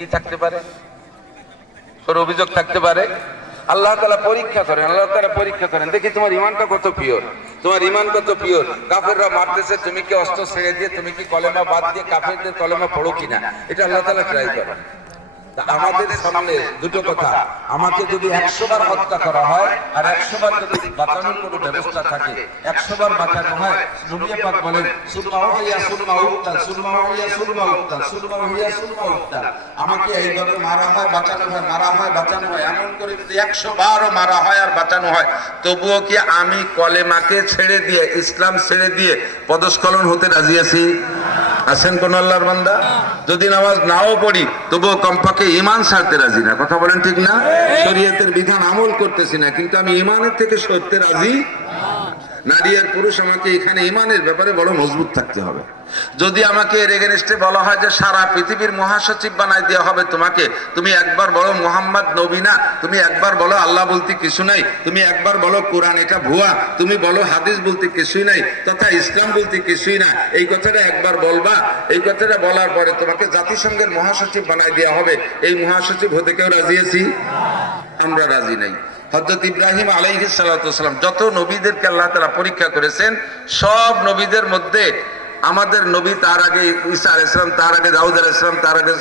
কি থাকতে পারে? কোন অভিযোগ থাকতে পারে? আল্লাহ তাআলা পরীক্ষা করেন, আল্লাহ তাআলা পরীক্ষা করেন, দেখি তোমার ঈমানটা কত পিওর, তোমার ঈমান কত পিওর। কাফেররা মারতেছে, তুমি কি অস্ত্র ছেড়ে দিয়ে, তুমি কি কলেমা বাদ দিয়ে কাফেরদের কলেমা পড়ো কিনা, এটা আল্লাহ তাআলা ট্রাই করেন। আমাদের সামনে দুটো কথা, আমাকে যদি 100 বার হত্যা করা হয় আর 100 বার যদি বাঁচানোর কোনো ব্যবস্থা থাকে, 100 বার বাঁচানো হয়, নবী পাক বলেন সুরমা হইয়া সুরমা উত্তাল, সুরমা হইয়া সুরমা উত্তাল, সুরমা হইয়া সুরমা উত্তাল। আমাকে এইভাবে মারা হয়, বাঁচানো হয়, মারা হয়, বাঁচানো হয়, এমন করে যদি 100 বারও মারা হয় আর বাঁচানো হয়, তবুও কি আমি কলেমাকে ছেড়ে দিয়ে, ইসলাম ছেড়ে দিয়ে পদস্খলন হতে রাজি আছি? আছেন কোন আল্লাহর বান্দা? যদি নামাজ নাও পড়ি তবুও কমপক্ষে ঈমান ছাড়তে রাজি না। কথা বলেন ঠিক না? শরীয়তের বিধান আমল করতেছি না, কিন্তু আমি ঈমানের থেকে সরতে রাজি। নারী আর পুরুষ, আমাকে এখানে ঈমানের ব্যাপারে বড় মজবুত থাকতে হবে। যদি আমাকে এর এগেনস্টে বলা হয় যে সারা পৃথিবীর মহাসচিব বানাই দেওয়া হবে তোমাকে, তুমি একবার বলো মুহাম্মদ নবী না, তুমি একবার বলো আল্লাহ বলতে কিছু নাই, তুমি একবার বলো কোরআন এটা ভুয়া, তুমি বলো হাদিস বলতে কিছুই নাই, তথা ইসলাম বলতে কিছুই না, এই কথাটা একবার বলবা, এই কথাটা বলার পরে তোমাকে জাতিসংঘের মহাসচিব বানাই দেওয়া হবে, এই মহাসচিব হতে কেউ রাজি আছি? আমরা রাজি নাই। হযরত ইব্রাহিম আলাইহিস সালাতু ওয়াস সালাম যত নবীদেরকে আল্লাহ তাআলা পরীক্ষা করেছেন, সব নবীদের মধ্যে আমাদের নবী, তার আগে ঈসা আলাইহিস সালাম, তার আগে দাউদ আলাইহিস সালাম, তার আগে